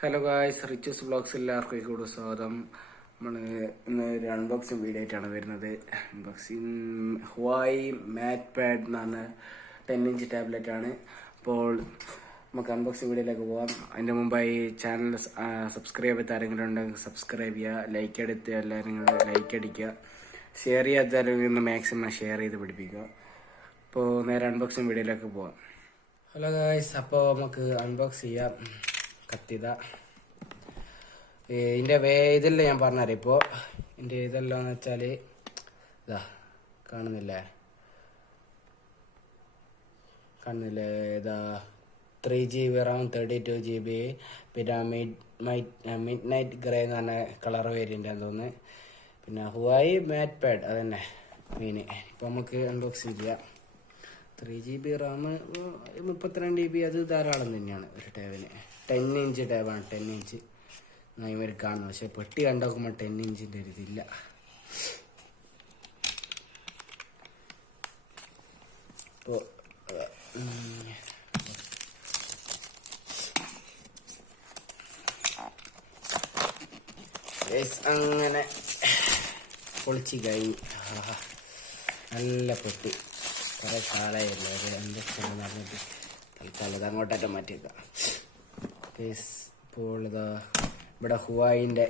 Hello guys, Richu's vlogs എല്ലാവർക്കും കൂടെ സ്വാഗതം. നമ്മൾ ഇന്ന് ഒരു അൺബോക്സിങ് വീഡിയോ ആയിട്ടാണ് വരുന്നത്. അൺബോക്സിങ് ഹുവായി മാറ്റ്പാഡ് എന്നാണ് 10-inch ടാബ്ലറ്റ് ആണ്. അപ്പോൾ നമുക്ക് അൺബോക്സിങ് വീഡിയോയിലേക്ക് പോകാം. അതിൻ്റെ മുമ്പായി ചാനൽ സബ്സ്ക്രൈബ് ചെയ്ത ആരെങ്കിലും ഉണ്ടെങ്കിൽ സബ്സ്ക്രൈബ് ചെയ്യുക, ലൈക്ക് എടുത്ത് എല്ലാവരും ലൈക്ക് അടിക്കുക, ഷെയർ ചെയ്യാത്ത മാക്സിമം ഷെയർ ചെയ്ത് പിടിപ്പിക്കുക. അപ്പോൾ നേരെ അൺബോക്സിങ് വീഡിയോയിലേക്ക് പോകാം. ഹലോ ഗായ്സ്, അപ്പോൾ നമുക്ക് അൺബോക്സ് ചെയ്യാം. കത്തിത ഇതിൻ്റെ ഇതെല്ലാം ഞാൻ പറഞ്ഞുതരാം. ഇപ്പോൾ ഇതിൻ്റെ ഇതെല്ലാം എന്ന് വെച്ചാൽ ഇതാ കാണുന്നില്ലേ ഇതാ 3GB RAM 32GB, പിന്നെ മിഡ് നൈറ്റ് ഗ്രേ എന്ന് പറഞ്ഞ കളർ വേരിയൻ്റ് ആണെന്ന് തോന്നുന്നു. പിന്നെ ഹുവായി മാറ്റ് പാഡ് അതന്നെ മെയിൻ. ഇപ്പം നമുക്ക് അൺബോക്സ് ചെയ്യാം. 3GB RAM 32GB അത് ധാരാളം തന്നെയാണ് ഒരു ടാബിന്. 10-inch ടാബാണ്. 10-inch ഇവർ കാണുന്നു. പക്ഷെ പെട്ടി കണ്ടുനോക്കുമ്പോൾ 10-inchൻ്റെ ഒരു ഇതില്ല. അപ്പോൾ അങ്ങനെ പൊളിച്ച് കഴിഞ്ഞു. നല്ല പെട്ടി. കുറേ കാലമായില്ല ഒരു എന്തൊക്കെയാണ് നടന്നിട്ട് തൽക്കാലം ഇത് അങ്ങോട്ടേറ്റം മാറ്റിയേക്കാം. ഇപ്പോൾ ഇതാ ഇവിടെ ഹുവായിൻ്റെ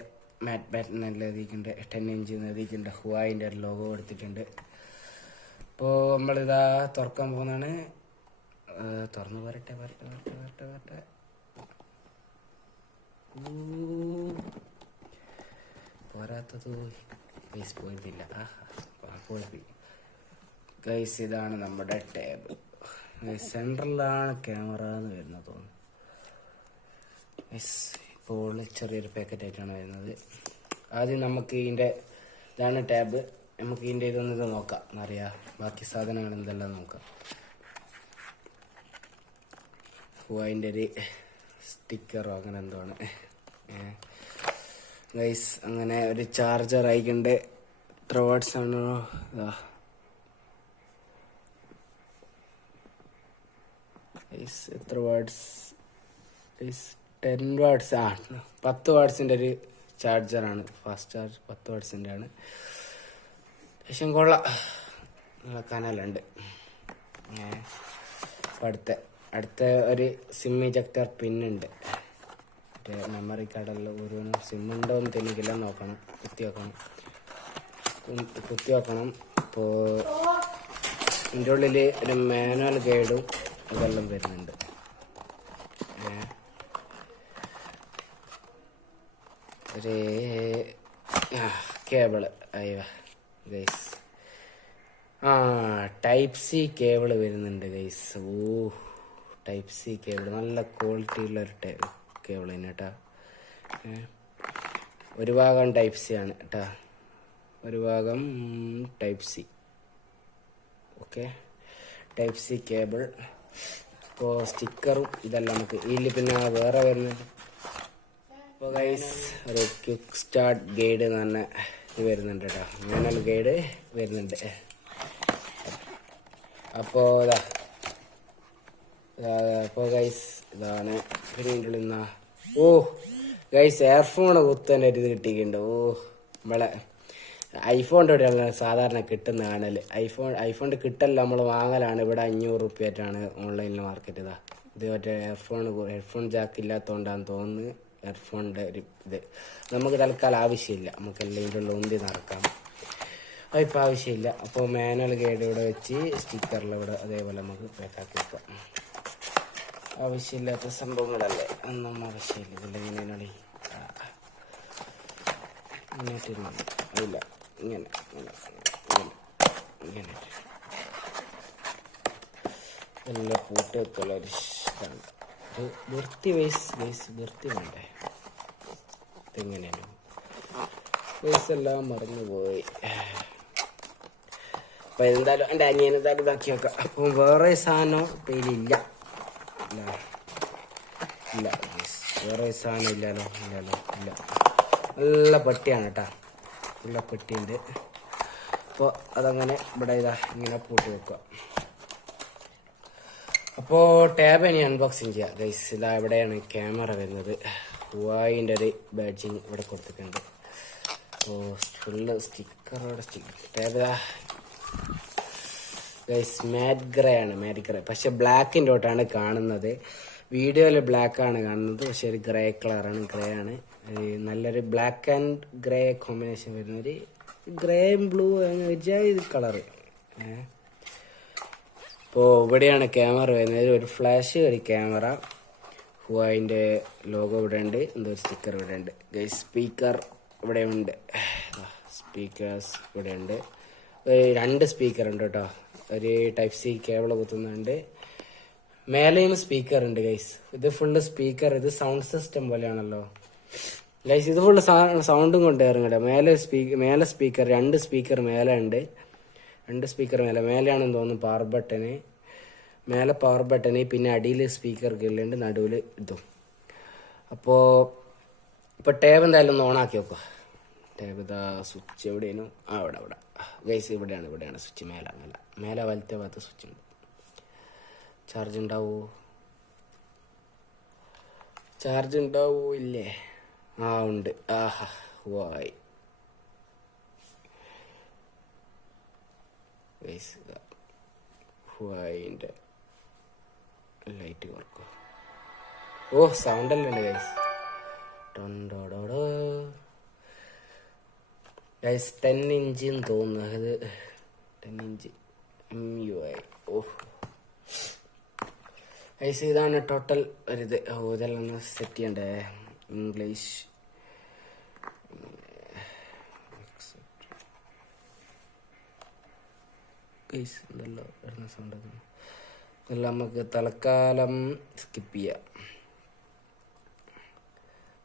മാറ്റ് പാഡ് നല്ല എഴുതിയിട്ടുണ്ട്. 10-inch എഴുതിയിട്ടുണ്ട്. ഹുവായിൻ്റെ ഒരു ലോഗോ എടുത്തിട്ടുണ്ട്. അപ്പോൾ നമ്മളിതാ തുറക്കാൻ പോകുന്നതാണ്. തുറന്ന് വരട്ടെ. പോരാത്തത് പൈസ പോയിട്ടില്ല. പോയി ഗൈസ്, ഇതാണ് നമ്മുടെ ടാബ്. സെൻട്രലാണ് ക്യാമറ എന്ന് വരുന്നത് തോന്നുന്നു. ഇപ്പോൾ ചെറിയൊരു പാക്കറ്റ് ആയിട്ടാണ് വരുന്നത്. ആദ്യം നമുക്ക് ഇതാണ് ടാബ്. നമുക്ക് ഇതിൻ്റെ ഇത് നോക്കാം എന്നറിയാം. ബാക്കി സാധനങ്ങൾ എന്തെല്ലാം നോക്കാം. ഹുവായിൻ്റെ ഒരു സ്റ്റിക്കറോ അങ്ങനെ എന്തോ ആണ് ഗൈസ്. അങ്ങനെ ഒരു ചാർജർ അയക്കണ്ട്. എത്ര വാട്ട്സ് ആണോ? എത്ര വാട്ട്സ്? 10 വാട്ട്സ്. 10 വാട്ട്സിൻ്റെ ഒരു ചാർജറാണ്. ഫാസ്റ്റ് ചാർജ് 10 വാട്ട്സിൻ്റെ ആണ്. പക്ഷെ കൊള്ളാം, നല്ല കനലുണ്ട്. അടുത്ത ഒരു സിം ഇജക്ടർ പിന്നുണ്ട്. മെമ്മറി കാർഡെല്ലാം ഓരോന്നും സിമ്മുണ്ടോ എന്ന് തെളിയിക്കില്ല. നോക്കണം, കുത്തി വെക്കണം. ഇപ്പോൾ ഇതിൻ്റെ ഉള്ളിൽ ഒരു മാനുവൽ ഗൈഡും ഇതെല്ലാം വരുന്നുണ്ട്. ഒരു cable guys. Type C cable വരുന്നുണ്ട് ഗൈസ്. ടൈപ്പ് സി കേബിള് നല്ല ക്വാളിറ്റിയുള്ളൊരു കേബിൾ തന്നെ കേട്ടോ. ഒരു ഭാഗം ടൈപ്പ് സി ആണ് കേട്ടോ, ഒരു ഭാഗം type C. Okay, type C cable. ഇപ്പോൾ സ്റ്റിക്കറും ഇതെല്ലാം നമുക്ക് ഇതിൽ പിന്നെ വേറെ വരുന്നത്. അപ്പോൾ ഗൈസ്, ഒരു ക്വിക്ക് സ്റ്റാർട്ട് ഗൈഡ് എന്ന് പറഞ്ഞ ഇത് വരുന്നുണ്ട് കേട്ടോ. മാനുവൽ ഗൈഡ് വരുന്നുണ്ട്. അപ്പോൾ ഗൈസ് ഇതാണ്. പിന്നെ ഇതിൻ്റെ ഉള്ളിൽ നിന്നാ ഗൈസ് എയർഫോൺ കുത്തന്നെ ഒരു ഇത് കിട്ടിയിട്ടുണ്ട്. നമ്മളെ ഐഫോണിൻ്റെ കൂടെയാണ് സാധാരണ കിട്ടുന്ന കാണല്. ഐഫോണിൻ്റെ കിട്ടല്ല, നമ്മൾ വാങ്ങലാണ്. ഇവിടെ 500 രൂപയായിട്ടാണ് ഓൺലൈനിൽ മാർക്കറ്റ്. ഇത് മറ്റേ ഹെഡ്ഫോൺ ജാക്ക് ഇല്ലാത്തതുകൊണ്ടാണെന്ന് തോന്നുന്നു. ഹെഡ്ഫോണിൻ്റെ ഒരു ഇത് നമുക്ക് തൽക്കാലം ആവശ്യമില്ല. നമുക്കെല്ലാം ഇതിലുള്ള ഉന്തി നടക്കാം. അതിപ്പോൾ ആവശ്യമില്ല. അപ്പോൾ മാനുവൽ ഗൈഡ് ഇവിടെ വെച്ച് സ്റ്റിക്കറിലിവിടെ അതേപോലെ നമുക്ക് പാക്കാക്കി വെക്കാം. ആവശ്യമില്ലാത്ത സംഭവങ്ങളല്ലേ, ഒന്നും ആവശ്യമില്ല. ഇതിൻ്റെ ഇങ്ങനെയാണ് ഇല്ല, ഇങ്ങനെ എല്ലാം പൂട്ട് വെക്കുള്ള ഒരു ഇതാണ്. വൃത്തി വൃത്തി വേണ്ടേ. ഇതെങ്ങനെയാണ് എല്ലാം മറന്നുപോയി. അപ്പം എന്തായാലും എൻ്റെ അനിയനെന്തായാലും ഇതാക്കി വെക്കാം. അപ്പം വേറെ സാധനം പേരില്ല. വേറെ സാധനം ഇല്ല. നല്ല പെട്ടിയാണ് കേട്ടോ, നല്ല പെട്ടിയുണ്ട്. അപ്പോൾ അതങ്ങനെ ഇവിടെ ഇങ്ങനെ പൂട്ടി വെക്കുക. അപ്പോൾ ടാബ് ഇനി അൺബോക്സിങ് ചെയ്യാം ഗൈസ്. ഇതാ എവിടെയാണ് ക്യാമറ വരുന്നത്. ഹുവായിൻ്റെ ഒരു ബാഡ്ജിങ് ഇവിടെ കൊടുത്തിട്ടുണ്ട്. അപ്പോൾ full സ്റ്റിക്കറോടെ sticker guys matte grey ആണ്, മാറ്റ് ഗ്രേ. പക്ഷെ ബ്ലാക്കിൻ്റെ തൊട്ടാണ് കാണുന്നത്, വീഡിയോയിൽ ബ്ലാക്കാണ് കാണുന്നത്, പക്ഷെ ഒരു ഗ്രേ കളറാണ്, ഗ്രേ ആണ്. നല്ലൊരു ബ്ലാക്ക് ആൻഡ് ഗ്രേ കോമ്പിനേഷൻ വരുന്നൊരു ഗ്രേയും ബ്ലൂ വെച്ചാൽ ഇത് കളറ്. അപ്പോൾ ഇവിടെയാണ് ക്യാമറ വരുന്നത്, ഒരു ഫ്ലാഷ്, ഒരു ക്യാമറ, ഹുവായിൻ്റെ ലോഗോ ഇവിടെ ഉണ്ട്, എന്തോ സ്റ്റിക്കർ ഇവിടെ ഉണ്ട് ഗൈസ്. സ്പീക്കർ ഇവിടെ ഉണ്ട്, സ്പീക്കേഴ്സ് ഇവിടെ ഉണ്ട്, 2 സ്പീക്കർ ഉണ്ട് കേട്ടോ, ഒരു ടൈപ്പ് സി കേബിൾ കുത്തുന്നുണ്ട്. മേലെയും സ്പീക്കർ ഉണ്ട് ഗൈസ്. ഇത് ഫുള്ള് സ്പീക്കർ, ഇത് സൗണ്ട് സിസ്റ്റം പോലെയാണല്ലോ ഗൈസ്. ഇത് ഫുള്ള് സൗണ്ടും കൊണ്ട് ഇറങ്ങട്ടെ. മേലെ സ്പീക്കർ 2 സ്പീക്കർ മേലെ ഉണ്ട്, 2 സ്പീക്കർ മേലെയാണെന്ന് തോന്നുന്നു പവർ ബട്ടന്, മേലെ പവർ ബട്ടന്, പിന്നെ അടിയിൽ സ്പീക്കർ ഗില്ലുണ്ട്, നടുവിൽ ഇതും. അപ്പോൾ ഇപ്പോൾ ടേബ് എന്തായാലും ഒന്ന് ഓണാക്കി വെക്കുക. ടേബ് ഇതാ സ്വിച്ച് എവിടെയാണ്? അവിടെ ഗൈസ് ഇവിടെയാണ് സ്വിച്ച്, മേലെ വലത്തെ ഭാഗത്ത് സ്വിച്ച് ഉണ്ട്. ചാർജ് ഉണ്ടാവോ ഇല്ലേ? ഉണ്ട്. ആഹാ ഹുവായി ഗൈസ്, ഹുവായിൻ്റെ ലൈറ്റ് കുറക്കും. സൗണ്ട് എല്ലാം ഉണ്ട് ഗൈസ്. ഗൈസ് 10 ഇഞ്ച് തോന്നുന്നു, അത് 10 ഇഞ്ച് MUI. ഗൈസ് ഇതാണ് ടോട്ടൽ ഒരിത്. ഇതെല്ലാം ഒന്ന് സെറ്റ് ചെയ്യണ്ടേ, ഇംഗ്ലീഷ്. ഗൈസ് എന്തല്ലോ വരുന്ന സൗണ്ട്, ഇതെല്ലാം നമുക്ക് തൽക്കാലം സ്കിപ്പ് ചെയ്യാം.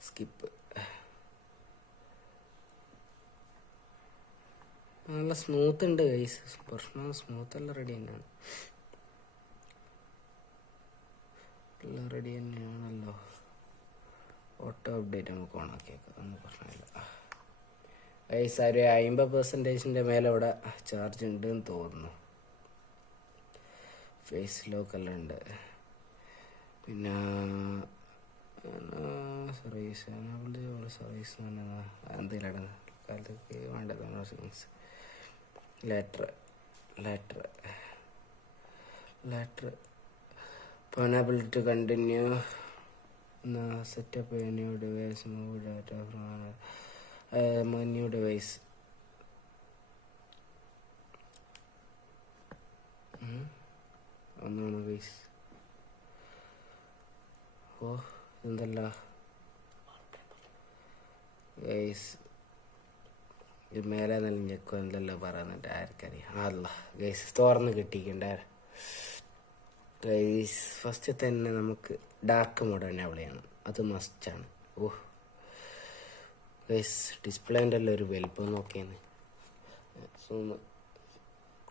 സ്കിപ്പ്. നല്ല സ്മൂത്ത് ഉണ്ട് ഗൈസ്, പ്രശ്നം സ്മൂത്ത് എല്ലാം റെഡി തന്നെയാണ്, എല്ലാം റെഡി തന്നെയാണല്ലോ. ഓട്ടോ അപ്ഡേറ്റ് നമുക്ക് ഓണാക്കിയേക്കാം, ഒന്നും പ്രശ്നമില്ല ഗൈസ്. ഒരു 50% മേലെ ഇവിടെ ചാർജ് ഉണ്ട് എന്ന് തോന്നുന്നു. ഫേസ് ലോക്ക് എല്ലാം ഉണ്ട്, പിന്നെ സർവീസ് എന്തെങ്കിലും കാലത്തേക്ക് വേണ്ടത്. Letter Unable to continue. Set up a new device. Move data from a new device. ഒന്നാണ് ഗൈസ്. എന്തല്ല ഗൈസ്, ഇത് മേലെ നല്ല ഞെക്കോ എന്തെല്ലാം പറയുന്നുണ്ട്, ആർക്കറിയാം. അല്ല ഗൈസ് തുറന്ന് കിട്ടിക്കണ്ട ഗൈസ്. ഫസ്റ്റ് തന്നെ നമുക്ക് ഡാർക്ക് മോഡ് തന്നെ അവിടെയാണ്, അത് മസ്റ്റാണ്. ഗൈസ് ഡിസ്പ്ലേൻ്റെ എല്ലാം ഒരു വലുപ്പം നോക്കിയാണ്, സൂം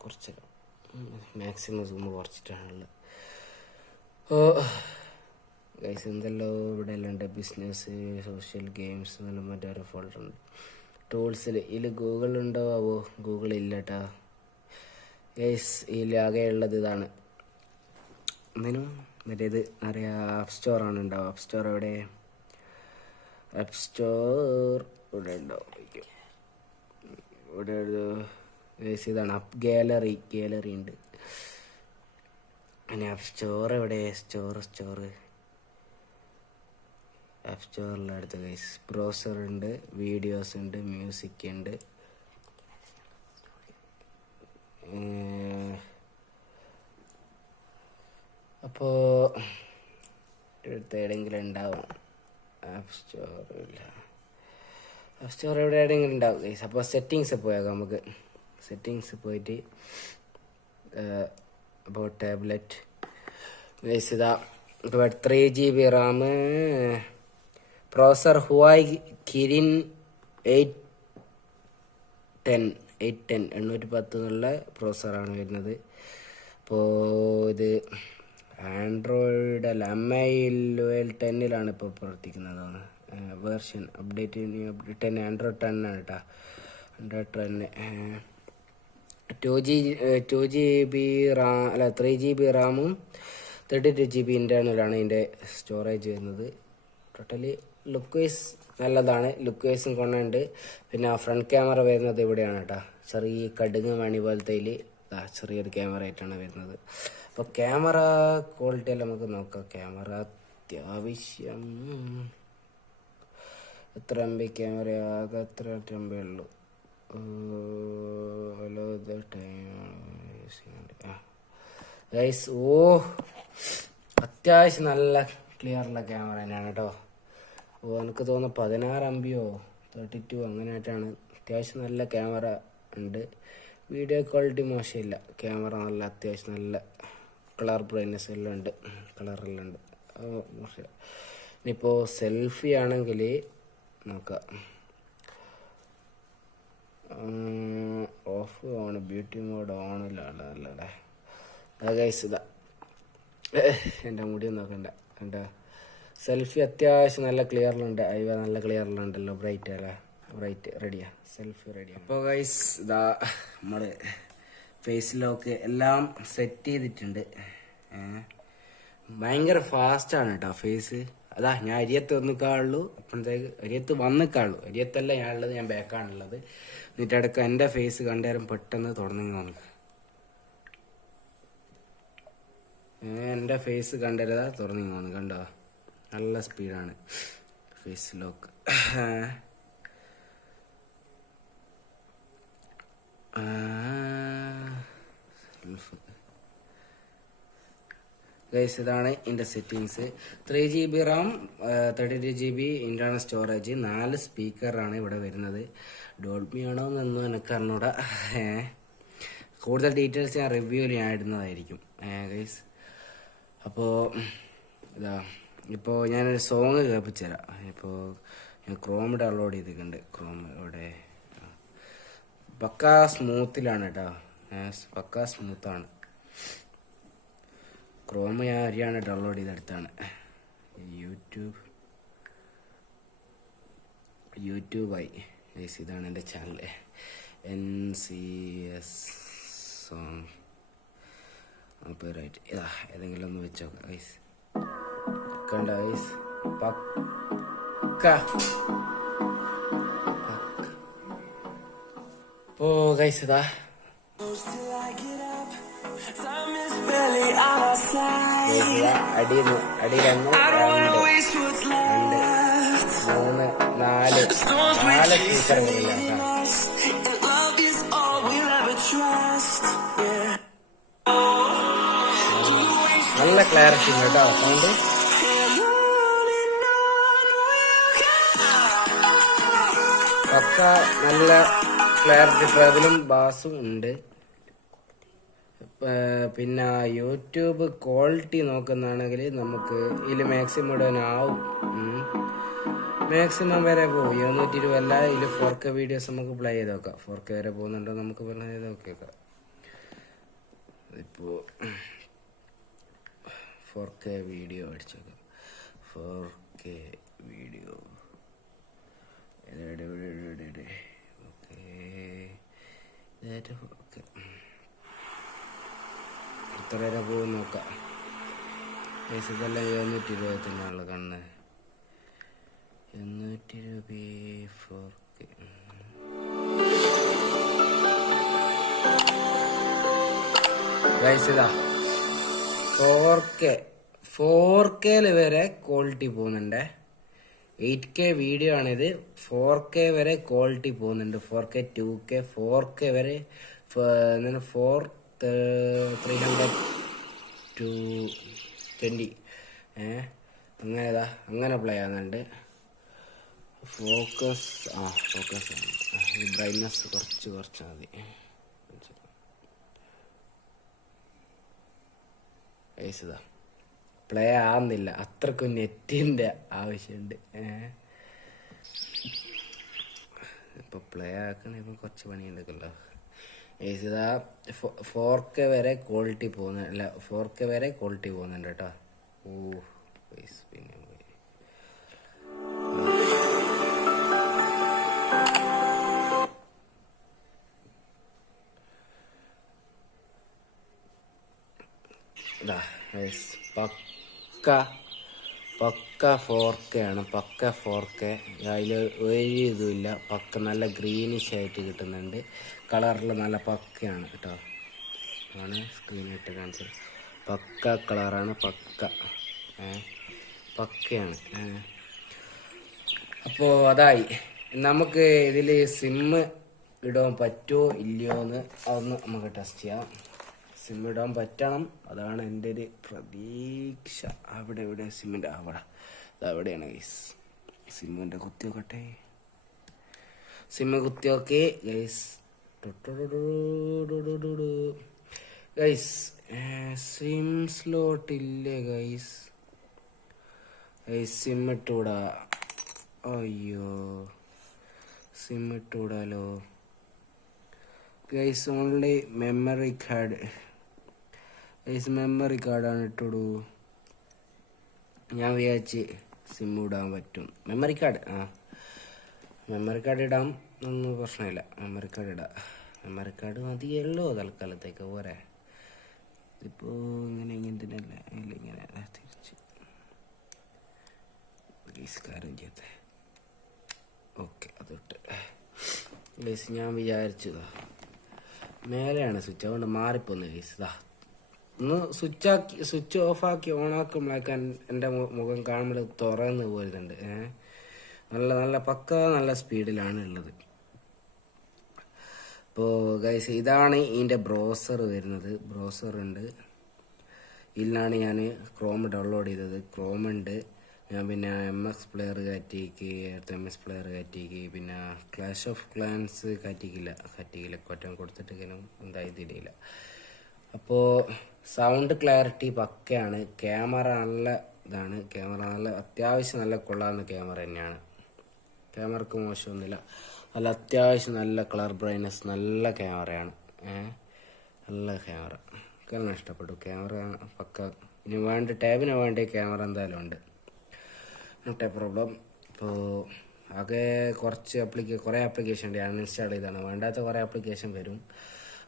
കുറച്ച് മാക്സിമം സൂം കുറച്ചിട്ടാണുള്ളത്. ഗൈസ് എന്തെല്ലോ ഇവിടെ എല്ലാം ഉണ്ട്, ബിസിനസ്, സോഷ്യൽ ഗെയിംസ്, മറ്റൊരു ഫോൾഡർ ഉണ്ട്. ടൂൾസിൽ ഇതിൽ ഗൂഗിൾ ഉണ്ടാവോ? ഗൂഗിൾ ഇല്ല കേട്ടോ ഗൈസ്. ഇതിലാകെ ഉള്ളത് ഇതാണ്, എന്തിനും മറ്റേത് അറിയാം, ആപ്പ് സ്റ്റോറാണ് ഉണ്ടാവും. ആപ്പ് സ്റ്റോർ എവിടെ? ആപ്പ് സ്റ്റോർ ഇവിടെ ഉണ്ടാവും. ഇവിടെ ഗൈസ് ഇതാണ് ആപ്പ് ഗാലറി ഉണ്ട്. പിന്നെ ആപ്പ് സ്റ്റോർ എവിടെ? സ്റ്റോർ ആപ്പ് സ്റ്റോറിലടുത്ത് ഗൈസ് ബ്രൗസർ ഉണ്ട്, വീഡിയോസ് ഉണ്ട്, മ്യൂസിക് ഉണ്ട്. അപ്പോൾ എവിടെയെങ്കിലും ഉണ്ടാവും. ആപ്പ് സ്റ്റോറില്ല, ആപ്പ് സ്റ്റോർ എവിടെയെങ്കിലും ഉണ്ടാവും ഗൈസ്. അപ്പോൾ സെറ്റിങ്സ് പോയേക്കാം നമുക്ക്. സെറ്റിങ്സ് പോയിട്ട് അപ്പോൾ ടാബ്ലറ്റ് ഗൈസ് ഇതാ 3GB റാം, പ്രോസർ ഹുവായ് കിരിൻ 810 എന്നുള്ള പ്രോസറാണ് വരുന്നത്. അപ്പോൾ ഇത് ആൻഡ്രോയിഡ് അല്ല, MI10 ഇപ്പോൾ പ്രവർത്തിക്കുന്നതാണ്. വേർഷൻ അപ്ഡേറ്റ് 10 ആൻഡ്രോയിഡ് 10 ആണ് കേട്ടോ. ആൻഡ്രോയിഡ് 10 2GB റാം അല്ല 3GB റാമും 32GB ഇൻറ്റേർണലാണ് ഇതിൻ്റെ സ്റ്റോറേജ് വരുന്നത്. ടോട്ടലി ലുക്ക് വൈസ് നല്ലതാണ്, ലുക്ക് വൈസും കൊണ്ടുണ്ട്. പിന്നെ ഫ്രണ്ട് ക്യാമറ വരുന്നത് ഇവിടെയാണ് കേട്ടോ, ചെറിയ കടുങ്ങ് മണി പോലത്തെ ചെറിയൊരു ക്യാമറ ആയിട്ടാണ് വരുന്നത്. അപ്പോൾ ക്യാമറ ക്വാളിറ്റി എല്ലാം നമുക്ക് നോക്കാം. ക്യാമറ അത്യാവശ്യം എത്ര എം ബി ക്യാമറ ആകെ എത്ര എം ബി ഉള്ളൂ. ഗൈസ് അത്യാവശ്യം നല്ല ക്ലിയറുള്ള ക്യാമറ തന്നെയാണ് കേട്ടോ. എനിക്ക് തോന്നുന്നു 16 MB 32 അങ്ങനെയായിട്ടാണ്. അത്യാവശ്യം നല്ല ക്യാമറ ഉണ്ട്. വീഡിയോ ക്വാളിറ്റി മോശമില്ല, ക്യാമറ നല്ല അത്യാവശ്യം നല്ല കളർ ബ്രൈറ്റ്നെസ് എല്ലാം ഉണ്ട്, കളറെല്ലാം ഉണ്ട്. ഇനിയിപ്പോൾ സെൽഫി ആണെങ്കിൽ നോക്കാം. ഓഫ് ആണ്, ബ്യൂട്ടി മോഡ് ഓണില്ലല്ലേ. ഗൈസ് ഇതാ എൻ്റെ മുടി നോക്കണ്ട. എൻ്റെ സെൽഫി അത്യാവശ്യം നല്ല ക്ലിയറിലുണ്ട്. നല്ല ക്ലിയറിലുണ്ടല്ലോ. ബ്രൈറ്റ് അല്ലേ, ബ്രൈറ്റ് റെഡിയാ, സെൽഫി റെഡിയാ. അപ്പോൾ ഗൈസ് ഇതാ നമ്മൾ ഫേസ് ലോക്ക് എല്ലാം സെറ്റ് ചെയ്തിട്ടുണ്ട്. ഭയങ്കര ഫാസ്റ്റാണ് കേട്ടോ ഫേസ്. അതാ ഞാൻ അരിയത്ത് വന്നിക്കാളുള്ളൂ, അപ്പോഴത്തേക്ക് അരിയത്ത് വന്നിക്കാളുള്ളൂ. അരിയത്തല്ല ഞാനുള്ളത്, ഞാൻ ബാക്കാണുള്ളത്. എന്നിട്ട് ഇടയ്ക്ക് എൻ്റെ ഫേസ് കണ്ടേരം പെട്ടെന്ന് തുടങ്ങി വന്നു. എൻ്റെ ഫേസ് കണ്ടരുതാ തുറന്നു വന്നു, കണ്ടോ? നല്ല സ്പീഡാണ് ഫേസ് ലോക്ക്. ഗൈസ് ഇതാണ് എൻ്റെ settings. 3 GB Ram, 32 GB internal storage, 4 സ്പീക്കറാണ് ഇവിടെ വരുന്നത്. ഡോൾബി ആണോ എന്നൊന്നും എനിക്ക് അറിഞ്ഞൂടാ. കൂടുതൽ ഡീറ്റെയിൽസ് ഞാൻ റിവ്യൂവിൽ ഞാൻ ഇടുന്നതായിരിക്കും ഗൈസ്. അപ്പോൾ ഇപ്പോൾ ഞാനൊരു സോങ് കേൾപ്പിച്ചു തരാം. ഇപ്പോൾ ഞാൻ ക്രോം ഡൗൺലോഡ് ചെയ്തിട്ടുണ്ട്. ക്രോം ഇവിടെ പക്കാ സ്മൂത്തിലാണ് കേട്ടോ, പക്കാ സ്മൂത്താണ്. ക്രോം ഞാൻ അറിയാണ് ഡൗൺലോഡ് ചെയ്തെടുത്താണ്. യൂട്യൂബായി ഗൈസ്. ഇതാണ് എൻ്റെ ചാനൽ, NCS സോങ്. പേരായിട്ട് ഏതെങ്കിലും ഒന്ന് വെച്ചോക്കാം ഗൈസ്. കണ്ട ഗൈസ്, പക്ക. ഓ ഗൈസ് ഇതാ അടിയിൽ 1 2 3 4 സ്പീക്കറുകളില്ല. നല്ല ക്ലാരിറ്റി ഉണ്ട് കേട്ടോ സൗണ്ട്. പക്ക നല്ല ക്ലാരിറ്റി, ട്രാവലും ബാസും ഉണ്ട്. പിന്നെ യൂട്യൂബ് ക്വാളിറ്റി നോക്കുന്നതാണെങ്കിൽ നമുക്ക് ഇതിൽ മാക്സിമം ഇടാനാവും. മാക്സിമം വരെ പോകും 220 അല്ല. ഇതിൽ 4K വീഡിയോസ് നമുക്ക് പ്ലേ ചെയ്ത് നോക്കാം. 4K വരെ പോകുന്നുണ്ടോ നമുക്ക് പ്ലേ ചെയ്ത് നോക്കിയേക്കാം. ഇപ്പോൾ 4K video അടിച്ചേക്കാം. 4K video okay, എത്ര വരെ പോകും നോക്കാം. ഇതെല്ലാം 720 കണ്ണ് 820 4K. ഇതാ 4K വരെ ക്വാളിറ്റി പോകുന്നുണ്ട്. 8K വീഡിയോ ആണിത്. 4K വരെ ക്വാളിറ്റി പോകുന്നുണ്ട്. 4K 2K 4K വരെ 320 അങ്ങനെ പ്ലേ ആകുന്നുണ്ട്. ഫോക്കസ് ബ്രൈറ്റ്നസ് കുറച്ച് മതി. ഇതാ പ്ലേ ആവുന്നില്ല, അത്രക്കും നെറ്റിൻ്റെ ആവശ്യമുണ്ട്. ഇപ്പോൾ പ്ലേ ആക്കണ ഇപ്പം കുറച്ച് പണിയുണ്ടല്ലോ. ഇതാ 4K വരെ ക്വാളിറ്റി പോകുന്നുണ്ട്. 4K വരെ ക്വാളിറ്റി പോകുന്നുണ്ട് കേട്ടോ. പിന്നെ പക്ക പക്ക 4K ആണ്, പക്ക 4K. അതിൽ ഒരു ഇതുമില്ല, പക്ക നല്ല ഗ്രീനിഷ് ആയിട്ട് കിട്ടുന്നുണ്ട്. കളറിൽ നല്ല പക്കയാണ് കേട്ടോ. ആണ് സ്ക്രീനായിട്ട് കാണിച്ചത്. പക്ക കളറാണ്, പക്ക പക്കയാണ്. അപ്പോൾ അതായി. നമുക്ക് ഇതിൽ സിമ്മ് ഇടാൻ പറ്റുമോ ഇല്ലയോ എന്ന് അതൊന്ന് നമുക്ക് ടെസ്റ്റ് ചെയ്യാം. സിം ഇടാൻ പറ്റണം, അതാണ് എൻ്റെ ഒരു പ്രതീക്ഷ. അവിടെ സിമ്മിൻ്റെ അവിടെയാണ് ഗൈസ്. സിമ്മിൻ്റെ കുത്തി നോക്കട്ടെ. സിമ്മ് കുത്തി നോക്കി ഗൈസ്. ഗൈസ് സിം സ്ലോട്ട് ഇല്ലേ ഗൈസ്? സിം ഇട്ടൂടാ. അയ്യോ, സിം ഇട്ടൂടാലോ guys. Only memory card guys, memory കാർഡാണ് ഇട്ടോടൂ. ഞാൻ വിചാരിച്ച് സിം ഇടാൻ പറ്റും. മെമ്മറി കാർഡ് മെമ്മറി കാർഡ് ഇടാം, ഒന്നും പ്രശ്നമില്ല. മെമ്മറി കാർഡ് ഇടാം. മെമ്മറി കാർഡ് മതിയല്ലോ തൽക്കാലത്തേക്ക്, പോരെ. ഇതിപ്പോൾ ഇങ്ങനത്തെ അല്ല, ഇങ്ങനെ തിരിച്ച് കാര്യം ചെയ്തേ. ഓക്കെ, അതിട്ട് ഗൈസ്. ഞാൻ വിചാരിച്ചതാ മേലെയാണ് സ്വിച്ച്, അതുകൊണ്ട് മാറിപ്പോന്ന് ഗൈസ്. ഒന്ന് സ്വിച്ച് ഓഫാക്കി ഓണാക്കുമ്പോഴേക്കാൻ എൻ്റെ മുഖം കാണുമ്പോൾ തുറന്ന് പോരുന്നുണ്ട്. നല്ല പക്ക നല്ല സ്പീഡിലാണ് ഉള്ളത്. അപ്പോൾ ഗൈസ്, ഇതാണ് ഇതിൻ്റെ ബ്രൗസർ വരുന്നത്. ബ്രൗസർ ഉണ്ട്. ഇതിലാണ് ഞാൻ ക്രോം ഡൗൺലോഡ് ചെയ്തത്. ക്രോം ഉണ്ട്. ഞാൻ പിന്നെ MS പ്ലെയർ കയറ്റിക്ക്, MS പ്ലെയർ കയറ്റിക്ക്, പിന്നെ ക്ലാഷ് ഓഫ് ക്ലാൻസ് കയറ്റിക്കില്ല. കൊറ്റം കൊടുത്തിട്ട് എന്തായി തിരിയില്ല. അപ്പോൾ സൗണ്ട് ക്ലാരിറ്റി പക്കയാണ്. ക്യാമറ നല്ല ഇതാണ്. ക്യാമറ നല്ല അത്യാവശ്യം നല്ല കൊള്ളാവുന്ന ക്യാമറ തന്നെയാണ്. ക്യാമറക്ക് മോശമൊന്നുമില്ല. നല്ല അത്യാവശ്യം നല്ല കളർ ബ്രൈറ്റ്നസ്, നല്ല ക്യാമറയാണ്. നല്ല ക്യാമറ എല്ലാം ഇഷ്ടപ്പെട്ടു. ക്യാമറ പക്ക. ഇനി ടാബിന് വേണ്ടി ക്യാമറ എന്തായാലും ഉണ്ട്, നോട്ട് എ പ്രോബ്ലം. ഇപ്പോൾ ആകെ കുറേ ആപ്ലിക്കേഷൻ ഉണ്ട്. അൺഇൻസ്റ്റാൾ ചെയ്താണ്. വേണ്ടാത്ത കുറേ ആപ്ലിക്കേഷൻ വരും,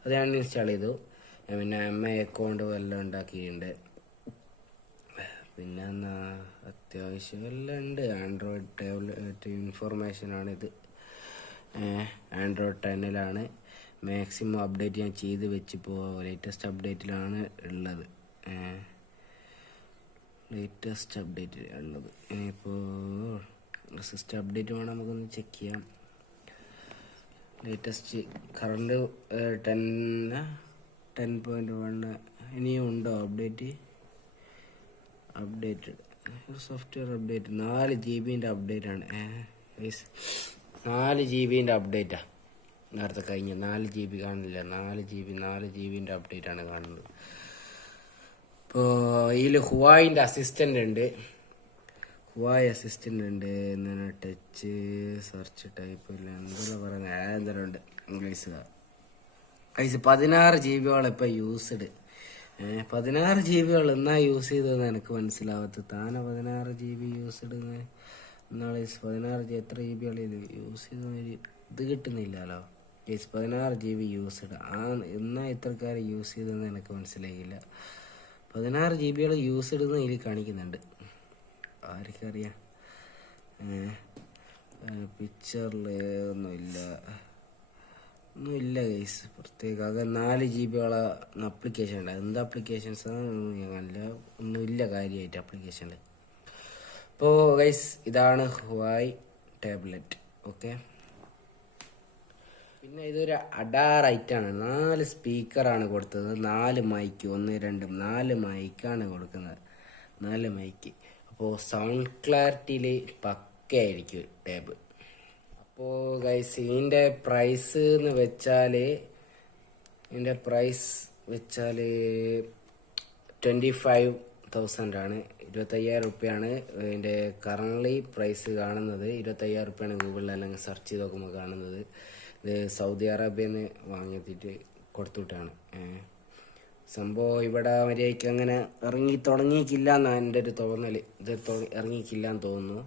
അത് ഞാൻ അൺഇൻസ്റ്റാൾ ചെയ്തു. പിന്നെ MI അക്കൗണ്ട് എല്ലാം ഉണ്ടാക്കിയിട്ടുണ്ട്. പിന്നെ അത്യാവശ്യം എല്ലാം ഉണ്ട്. ആൻഡ്രോയിഡ് ടാബ്ലറ്റ് ഇൻഫോർമേഷനാണിത്. ആൻഡ്രോയിഡ് 10 മാക്സിമം അപ്ഡേറ്റ് ഞാൻ ചെയ്ത് വെച്ചിപ്പോൾ ലേറ്റസ്റ്റ് അപ്ഡേറ്റിലാണ് ഉള്ളത്. ഇനിയിപ്പോൾ സിസ്റ്റം അപ്ഡേറ്റ് വേണം, നമുക്കൊന്ന് ചെക്ക് ചെയ്യാം. ലേറ്റസ്റ്റ് കറണ്ട് 10.1 ഇനിയും ഉണ്ടോ updated software update? 4 GB update ആണ്. 4 GB അപ്ഡേറ്റാണ് നേരത്തെ കഴിഞ്ഞ. 4 GB കാണില്ല, 4 GB അപ്ഡേറ്റ് ആണ് കാണുന്നത്. ഇപ്പോൾ ഇതിൽ ഹുവായിൻ്റെ അസിസ്റ്റൻ്റ് ഉണ്ട്. എന്താണ് ടച്ച്, സെർച്ച് ടൈപ്പ് ഇല്ല, എന്തെല്ലാം പറയുന്നത്, എന്തെല്ലാം ഉണ്ട്. ഇംഗ്ലീഷ് 16 GB ഇപ്പം യൂസ്ഡ്. 16 GB എന്നാ യൂസ് ചെയ്തതെന്ന് എനിക്ക് മനസ്സിലാവാത്ത. താനെ 16 GB യൂസ്ഡ് എന്നാളെ 16 എത്ര GB ഇത് യൂസ് ചെയ്ത ഇത് കിട്ടുന്നില്ലല്ലോ. 16 GB യൂസ്ഡ് എന്നാ ഇത്രക്കാരെ യൂസ് ചെയ്തതെന്ന് എനിക്ക് മനസ്സിലായില്ല. 16 GB യൂസ്ഡ് എന്ന് ഇതിൽ കാണിക്കുന്നുണ്ട്. ആർക്കറിയാം. പിക്ചറിൽ ഒന്നുമില്ല ഗൈസ് പ്രത്യേക. ആകെ 4 GB ആപ്ലിക്കേഷൻ ഉണ്ട്. എന്ത് ആപ്ലിക്കേഷൻസ് അല്ല, ഒന്നുമില്ല കാര്യമായിട്ട് ആപ്ലിക്കേഷനിൽ. അപ്പോൾ ഗൈസ്, ഇതാണ് ഹുവായി ടാബ്ലറ്റ്. ഓക്കെ, പിന്നെ ഇതൊരു അഡാറൈറ്റാണ്. 4 സ്പീക്കറാണ് കൊടുത്തത്, 4 മൈക്ക്, 1 2 4 മൈക്കാണ് കൊടുക്കുന്നത്. 4 മൈക്ക്. അപ്പോൾ സൗണ്ട് ക്ലാരിറ്റിയിൽ പക്കയായിരിക്കും ടാബ്. അപ്പോൾ ഗൈസ്, ഇതിൻ്റെ പ്രൈസ് എന്ന് വെച്ചാൽ 25,000 ആണ്. 25,000 റുപ്യാണ് ഇതിൻ്റെ കറൻലി പ്രൈസ് കാണുന്നത്. 25,000 റുപ്യാണ് ഗൂഗിളിൽ അല്ലെങ്കിൽ സെർച്ച് ചെയ്ത് നോക്കുമ്പോൾ കാണുന്നത്. ഇത് സൗദി അറേബ്യയിൽ നിന്ന് വാങ്ങിയിട്ട് കൊടുത്തുവിട്ടാണ്. സംഭവം ഇവിടെ മര്യാദയ്ക്ക് അങ്ങനെ ഇറങ്ങി തുടങ്ങിയിട്ടില്ല എന്നാണ് എൻ്റെ ഒരു തോന്നൽ. ഇത് ഇറങ്ങിയിട്ടില്ല എന്ന് തോന്നുന്നു.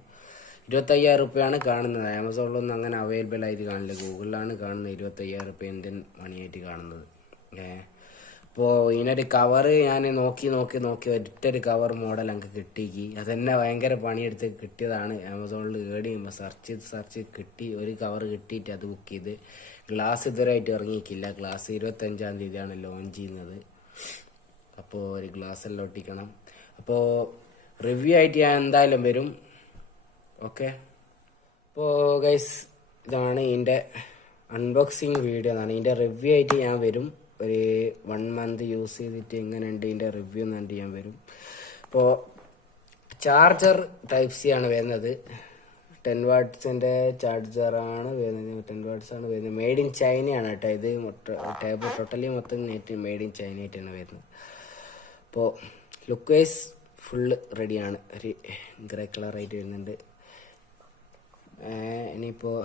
25,000 റുപ്യാണ് കാണുന്നത്. ആമസോണിലൊന്നും അങ്ങനെ അവൈലബിൾ ആയിട്ട് കാണില്ല, ഗൂഗിളിലാണ് കാണുന്നത്. 25,000 റുപ്യ ഇന്ത്യൻ മണിയായിട്ട് കാണുന്നത്. അപ്പോൾ ഇതിനൊരു കവറ് ഞാൻ നോക്കി ഒറ്റൊരു കവർ മോഡൽ അങ്ങ് കിട്ടിക്കി. അതെന്നെ ഭയങ്കര പണിയെടുത്ത് കിട്ടിയതാണ്. ആമസോണിൽ ഏടി സെർച്ച് കിട്ടി. ഒരു കവർ കിട്ടിയിട്ട് അത് ബുക്ക് ചെയ്ത്. ഗ്ലാസ് ഇതുവരെയായിട്ട് ഇറങ്ങിയിട്ടില്ല. ഗ്ലാസ് 25-ാം തീയതിയാണ് ലോഞ്ച് ചെയ്യുന്നത്. അപ്പോൾ ഒരു ഗ്ലാസ് എല്ലാം ഒട്ടിക്കണം. അപ്പോൾ റിവ്യൂ ആയിട്ട് ഞാൻ എന്തായാലും വരും. ഓക്കെ. അപ്പോൾ ഗൈസ് ഇതാണ് ഇതിൻ്റെ അൺബോക്സിങ് വീഡിയോ എന്നാണ്. ഇതിൻ്റെ റിവ്യൂ ആയിട്ട് ഞാൻ വരും. ഒരു 1 മന്ത് യൂസ് ചെയ്തിട്ട് എങ്ങനെയുണ്ട് ഇതിൻ്റെ റിവ്യൂ എന്നിട്ട് ഞാൻ വരും. ഇപ്പോൾ ചാർജർ ടൈപ്പ് സി ആണ് വരുന്നത്. 10 വാട്ട്സിൻ്റെ ചാർജറാണ് വരുന്നത്. 10 വാട്ട്സ് ആണ് വരുന്നത്. മെയ്ഡ് ഇൻ ചൈനയാണ് കേട്ടോ. ഇത് ടേബിൾ ടോട്ടലി മൊത്തം മെയ്ഡ് ഇൻ ചൈന ആയിട്ടാണ് വരുന്നത്. അപ്പോൾ ലുക്ക് വൈസ് ഫുള്ള് റെഡിയാണ്. ഒരു ഗ്രേ കളറായിട്ട് വരുന്നുണ്ട്. ഇനിയിപ്പോൾ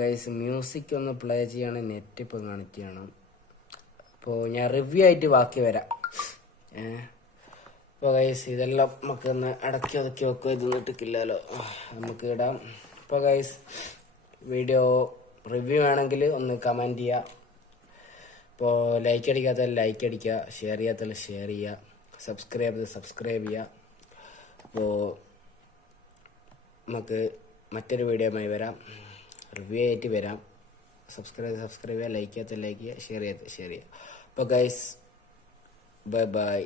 ഗൈസ് മ്യൂസിക് ഒന്ന് പ്ലേ ചെയ്യണം. നെറ്റ് ഇപ്പോൾ കണക്ട് ചെയ്യണം. അപ്പോൾ ഞാൻ റിവ്യൂ ആയിട്ട് ബാക്കി വരാം. അപ്പോൾ ഗൈസ് ഇതെല്ലാം നമുക്കൊന്ന് അടക്കി ഒതുക്കി വെക്കുക. ഇത് നിട്ടിക്കില്ലല്ലോ, നമുക്ക് ഇടാം. അപ്പോൾ ഗൈസ് വീഡിയോ റിവ്യൂ ആണെങ്കിൽ ഒന്ന് കമൻറ്റ് ചെയ്യുക. അപ്പോൾ ലൈക്ക് അടിക്കാത്തവർ ലൈക്ക് അടിക്കുക, ഷെയർ ചെയ്യാത്തവർ ഷെയർ ചെയ്യുക, സബ്സ്ക്രൈബ് ചെയ്യുക. അപ്പോൾ നമുക്ക് മറ്റൊരു വീഡിയോയുമായി വരാം, റിവ്യൂ ആയിട്ട് വരാം. സബ്സ്ക്രൈബ് ചെയ്യുക, ലൈക്ക് ചെയ്യാത്ത ലൈക്ക് ചെയ്യുക, ഷെയർ ചെയ്യുക. അപ്പോൾ ഗൈസ് ബൈ.